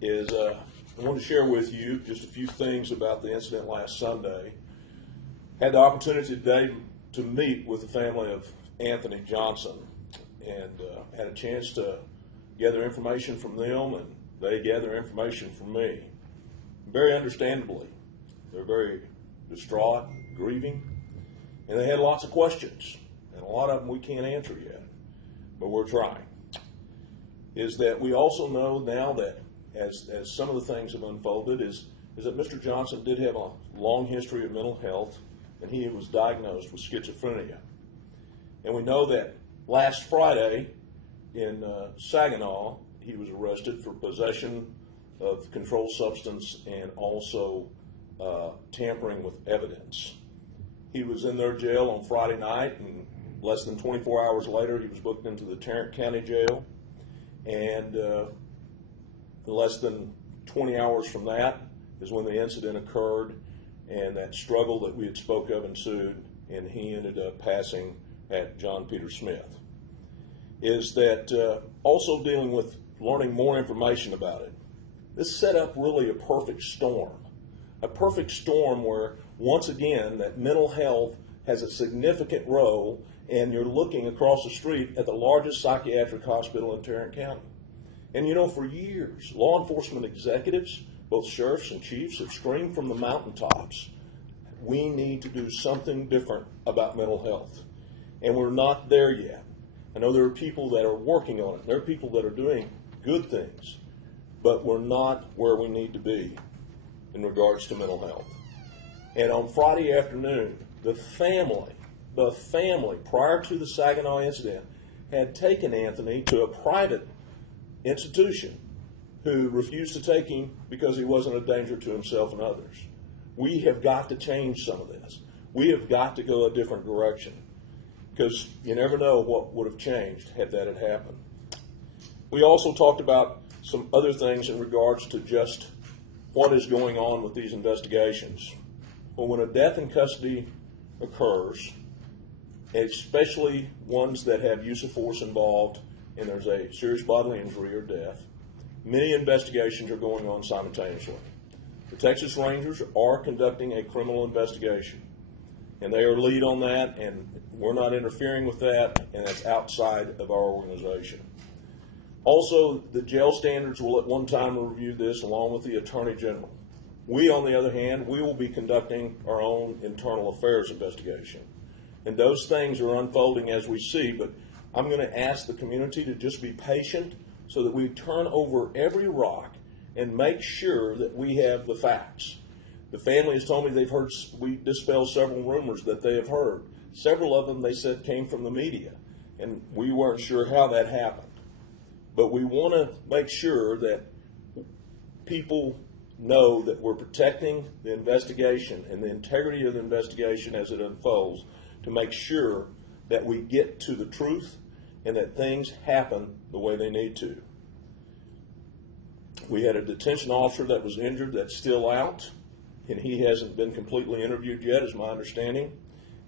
is I want to share with you just a few things about the incident last Sunday. Had the opportunity today to meet with the family of Anthony Johnson and had a chance to gather information from them, and they gather information from me. Very understandably, they're very distraught, grieving, and they had lots of questions, and a lot of them we can't answer yet, but we're trying. Is that we also know now that as some of the things have unfolded is that Mr. Johnson did have a long history of mental health, and he was diagnosed with schizophrenia. And we know that last Friday in Saginaw, he was arrested for possession of controlled substance and also tampering with evidence. He was in their jail on Friday night, and less than 24 hours later, he was booked into the Tarrant County Jail. And less than 20 hours from that is when the incident occurred, and that struggle that we had spoke of ensued, and he ended up passing at John Peter Smith. Is that also dealing with learning more information about it. This set up really a perfect storm where, once again, that mental health has a significant role, and you're looking across the street at the largest psychiatric hospital in Tarrant County. And you know, for years, law enforcement executives, both sheriffs and chiefs, have screamed from the mountaintops, we need to do something different about mental health. And we're not there yet. I know there are people that are working on it. There are people that are doing good things, but we're not where we need to be in regards to mental health. And on Friday afternoon, the family, prior to the Saginaw incident, had taken Anthony to a private institution who refused to take him because he wasn't a danger to himself and others. We have got to change some of this. We have got to go a different direction, because you never know what would have changed had that had happened. We also talked about some other things in regards to just what is going on with these investigations. Well, when a death in custody occurs, especially ones that have use of force involved and there's a serious bodily injury or death, many investigations are going on simultaneously. The Texas Rangers are conducting a criminal investigation, and they are lead on that, and we're not interfering with that, and that's outside of our organization. Also, the jail standards will at one time review this along with the Attorney General. We, on the other hand, we will be conducting our own internal affairs investigation. And those things are unfolding as we see, but I'm going to ask the community to just be patient so that we turn over every rock and make sure that we have the facts. The family has told me we dispelled several rumors that they have heard. Several of them, they said, came from the media, and we weren't sure how that happened. But we want to make sure that people know that we're protecting the investigation and the integrity of the investigation as it unfolds, to make sure that we get to the truth and that things happen the way they need to. We had a detention officer that was injured that's still out, and he hasn't been completely interviewed yet, is my understanding.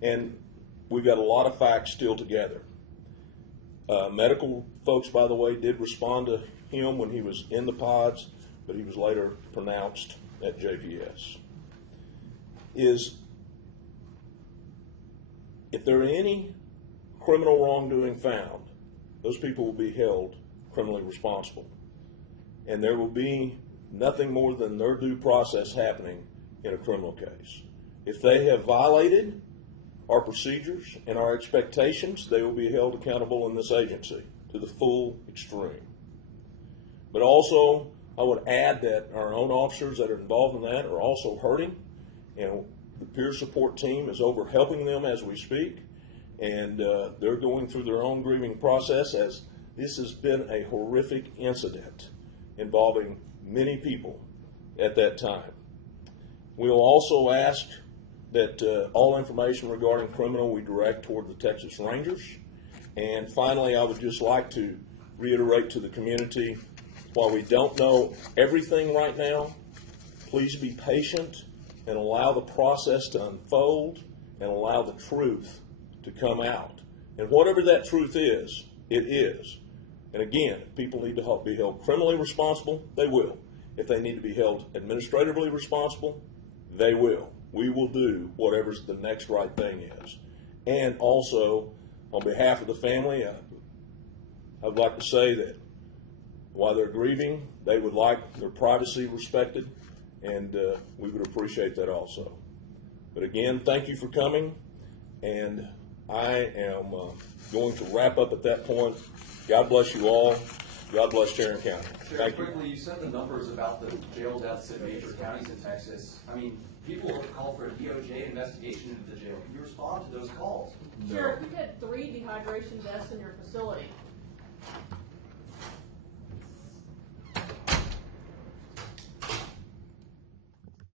And we've got a lot of facts still together. Medical folks, by the way, did respond to him when he was in the pods, but he was later pronounced at JPS. If there are any criminal wrongdoing found, those people will be held criminally responsible. And there will be nothing more than their due process happening in a criminal case. If they have violated our procedures and our expectations, they will be held accountable in this agency to the full extreme. But also, I would add that our own officers that are involved in that are also hurting, and the peer support team is over helping them as we speak, and they're going through their own grieving process, as this has been a horrific incident involving many people at that time. We'll also ask that all information regarding criminal we direct toward the Texas Rangers. And finally, I would just like to reiterate to the community, while we don't know everything right now, please be patient and allow the process to unfold and allow the truth to come out. And whatever that truth is, it is. And again, if people need to be held criminally responsible, they will. If they need to be held administratively responsible, they will. We will do whatever's the next right thing is. And also, on behalf of the family, I'd like to say that while they're grieving, they would like their privacy respected, and we would appreciate that also. But again, thank you for coming, and I am going to wrap up at that point. God bless you all. God bless Tarrant County. Thank you. Quickly, you said the numbers about the jail deaths in major counties in Texas. I mean, people have called for a DOJ investigation into the jail. Can you respond to those calls? Sheriff, we had 3 dehydration deaths in your facility.